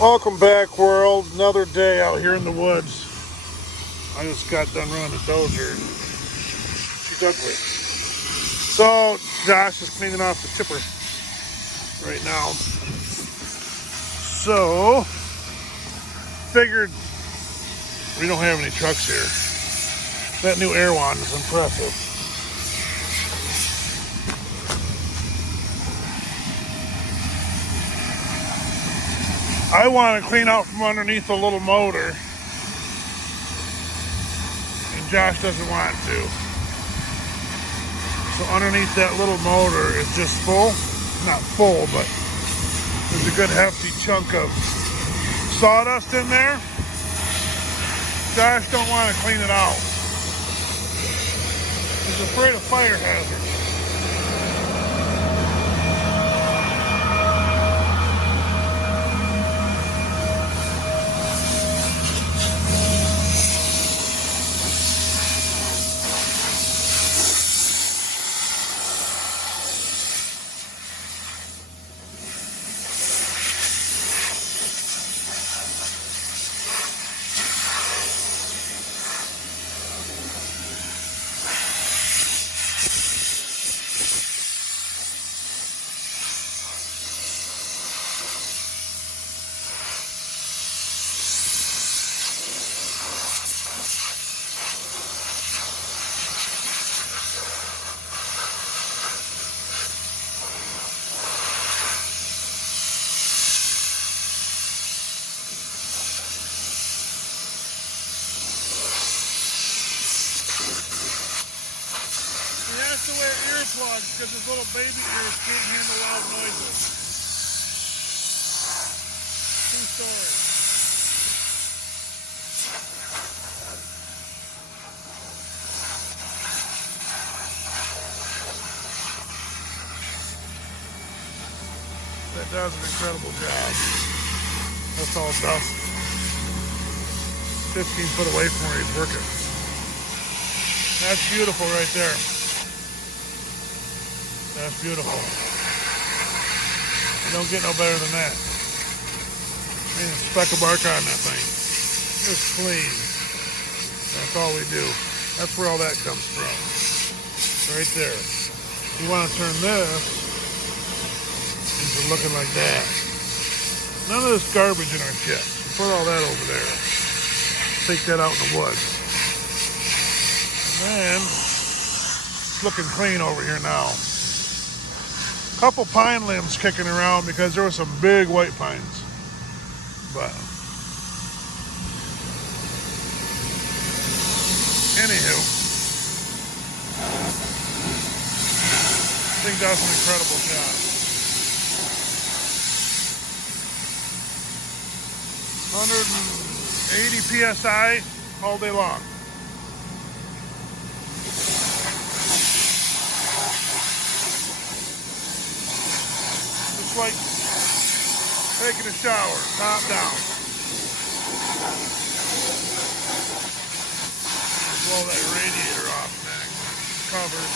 Welcome back, world. Another day out here in the woods. I just got done running the dozer. She's ugly. So Josh is cleaning off the chipper right now. So figured we don't have any trucks here. That new Airwan is impressive. I want to clean out from underneath the little motor, and Josh doesn't want to. So underneath that little motor is just full, not full, but there's a good hefty chunk of sawdust in there. Josh don't want to clean it out. He's afraid of fire hazards. He has to wear earplugs because his little baby ears can't handle loud noises. True story. That does an incredible job. That's all dust. 15 foot away from where he's working. That's beautiful right there. That's beautiful. You don't get no better than that. Ain't a speck of bark on that thing. Just clean. That's all we do. That's where all that comes from. Right there. You want to turn this into looking like that. None of this garbage in our chips. Put all that over there. Take that out in the woods. And it's looking clean over here now. Couple pine limbs kicking around because there were some big white pines. But anywho, I think that's an incredible job. 180 PSI all day long. Like taking a shower, top down. Blow that radiator off next. Covered.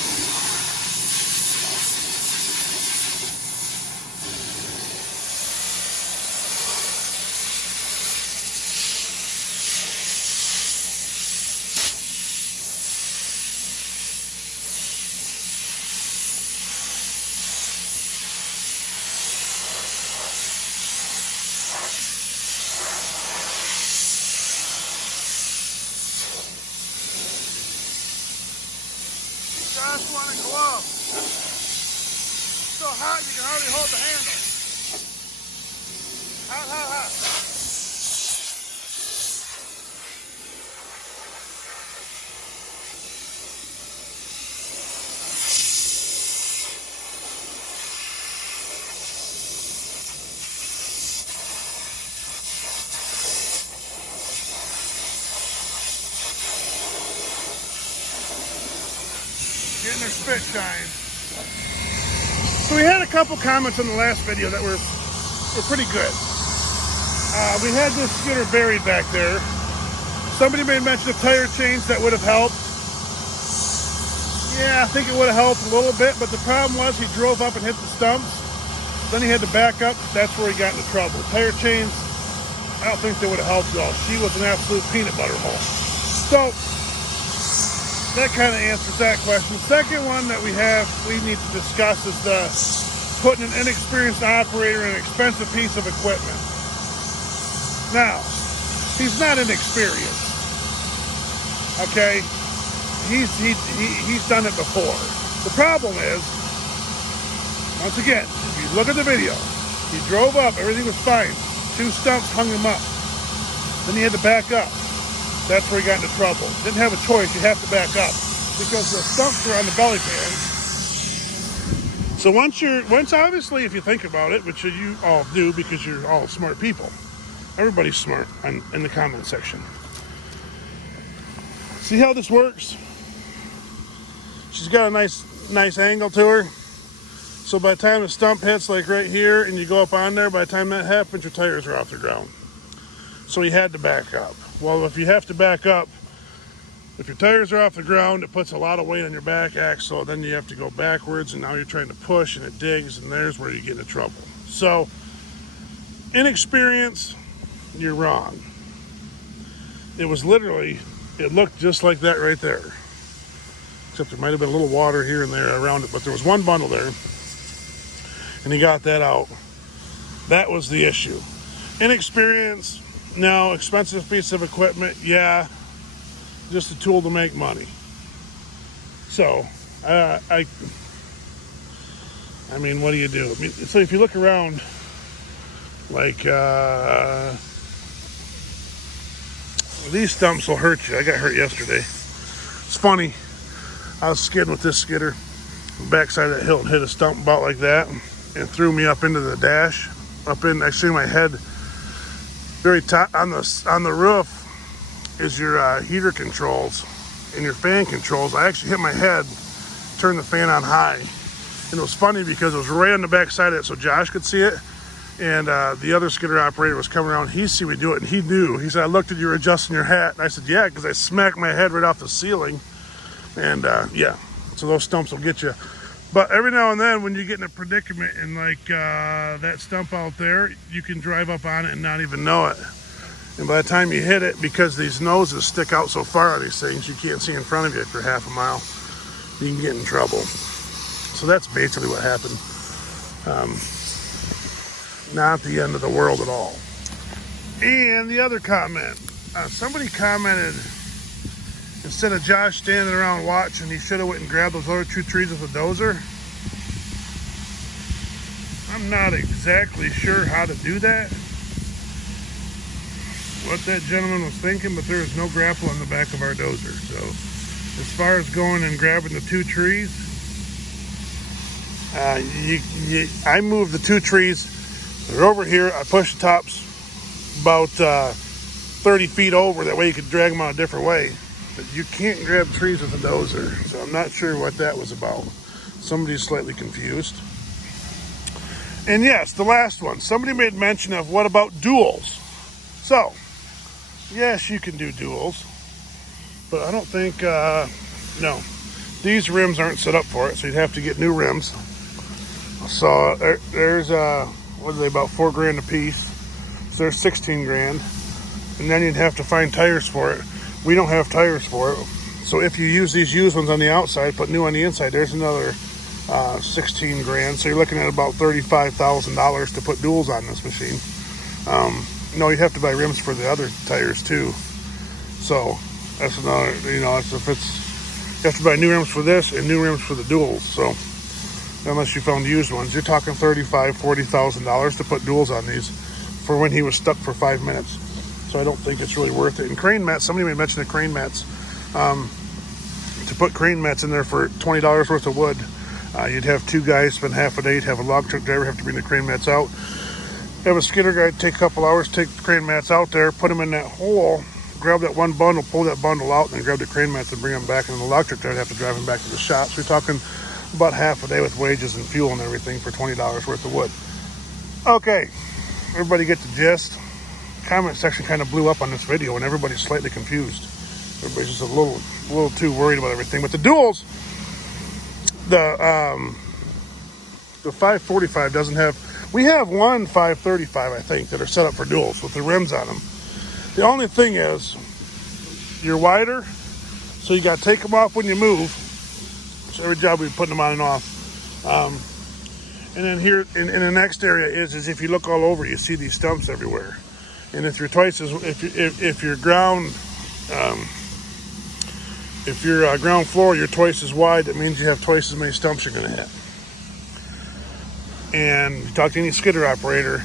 Josh wanted gloves. It's so hot you can hardly hold the handle. Hot, hot, hot. Getting their spit shine. So we had a couple comments in the last video that were pretty good. We had this skidder buried back there. Somebody made mention of tire chains that would have helped. Yeah, I think it would have helped a little bit, but the problem was he drove up and hit the stumps. Then he had to back up. That's where he got into trouble. Tire chains I don't think they would have helped at all. She was an absolute peanut butter hole. So that kind of answers that question. Second one that we need to discuss is putting an inexperienced operator in an expensive piece of equipment. Now, he's not inexperienced. Okay? He's done it before. The problem is, once again, if you look at the video, he drove up, everything was fine. 2 stumps hung him up. Then he had to back up. That's where he got into trouble. Didn't have a choice, you have to back up because the stumps are on the belly pan. So once obviously, if you think about it, which you all do because you're all smart people, everybody's smart in the comment section. See how this works? She's got a nice angle to her. So by the time the stump hits like right here and you go up on there, by the time that happens, your tires are off the ground. So he had to back up. Well, if you have to back up, if your tires are off the ground, it puts a lot of weight on your back axle. Then you have to go backwards, and now you're trying to push, and it digs, and there's where you get into trouble. So, inexperience, you're wrong. It was literally, it looked just like that right there. Except there might have been a little water here and there around it, but there was one bundle there, and he got that out. That was the issue. Inexperience, no. Expensive piece of equipment, yeah. Just a tool to make money. So, I mean, what do you do? I mean, so if you look around, like, these stumps will hurt you. I got hurt yesterday. It's funny. I was skidding with this skidder, backside of that hill, and hit a stump about like that, and threw me up into the dash, actually my head, very top on the roof is your heater controls and your fan controls. I actually hit my head, turned the fan on high, and it was funny because it was right on the backside of it, so Josh could see it, and the other skidder operator was coming around. He see me do it, and he knew. He said, "I looked at you were adjusting your hat," and I said, "Yeah," because I smacked my head right off the ceiling. And yeah, so those stumps will get you. But every now and then when you get in a predicament and like that stump out there, you can drive up on it and not even know it. And by the time you hit it, because these noses stick out so far on these things, you can't see in front of you for half a mile. You can get in trouble. So that's basically what happened. Not the end of the world at all. And the other comment, somebody commented, instead of Josh standing around watching, he should have went and grabbed those other 2 trees with a dozer. I'm not exactly sure how to do that, what that gentleman was thinking, but there is no grapple on the back of our dozer. So as far as going and grabbing the 2 trees, I moved the 2 trees. They're over here. I pushed the tops about 30 feet over. That way you could drag them out a different way. But you can't grab trees with a dozer, so I'm not sure what that was about. Somebody's slightly confused. And yes, the last one. Somebody made mention of, what about duals? So, yes, you can do duals, but I don't think, no. These rims aren't set up for it, so you'd have to get new rims. So there's, what are they, about $4 a piece. So there's 16 grand. And then you'd have to find tires for it. We don't have tires for it. So if you use these used ones on the outside, put new on the inside, there's another 16 grand. So you're looking at about $35,000 to put duals on this machine. No, you have to buy rims for the other tires too. So that's another, you have to buy new rims for this and new rims for the duals. So unless you found used ones, you're talking $35,000, $40,000 to put duals on these for when he was stuck for 5 minutes. So I don't think it's really worth it. And crane mats, somebody made mention of crane mats. To put crane mats in there for $20 worth of wood, you'd have 2 guys spend half a day. You'd have a log truck driver have to bring the crane mats out. Have a skidder guy take a couple hours, take the crane mats out there, put them in that hole, grab that one bundle, pull that bundle out, and then grab the crane mats and bring them back. And the log truck driver would have to drive them back to the shop. So you're talking about half a day with wages and fuel and everything for $20 worth of wood. Okay, everybody get the gist. Comment section kind of blew up on this video and everybody's slightly confused. Everybody's just a little too worried about everything. But the duals, the 545 doesn't have, We have one 535, I think, that are set up for duals with the rims on them. The only thing is, you're wider, so you got to take them off when you move. So every job we're putting them on and off. And then here in the next area is if you look all over, you see these stumps everywhere. And if you're twice as if your ground ground floor you're twice as wide, that means you have twice as many stumps you're going to hit. And you talk to any skidder operator,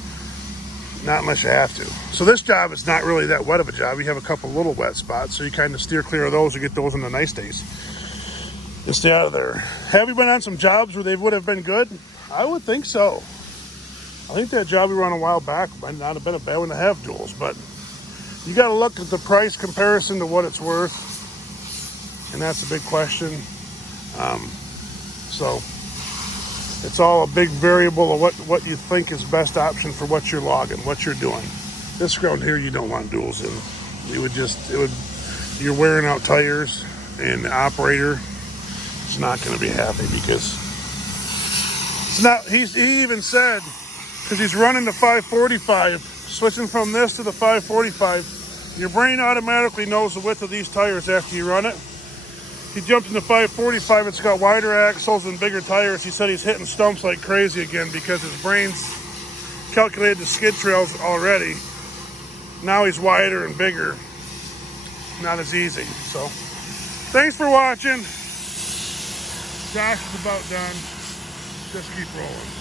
not unless you have to. So this job is not really that wet of a job. You have a couple little wet spots, so you kind of steer clear of those and get those on the nice days and stay out of there. Have you been on some jobs where they would have been good? I would think so. I think that job we were on a while back might not have been a bad one to have duals, but you got to look at the price comparison to what it's worth, and that's a big question. So it's all a big variable of what you think is best option for what you're logging, what you're doing. This ground here, you don't want duals in. You're wearing out tires, and the operator is not going to be happy because it's not. He even said, because he's running the 545, switching from this to the 545, your brain automatically knows the width of these tires after you run it. He jumped into 545, it's got wider axles and bigger tires. He said he's hitting stumps like crazy again because his brain's calculated the skid trails already. Now he's wider and bigger. Not as easy. So, thanks for watching. Josh is about done. Just keep rolling.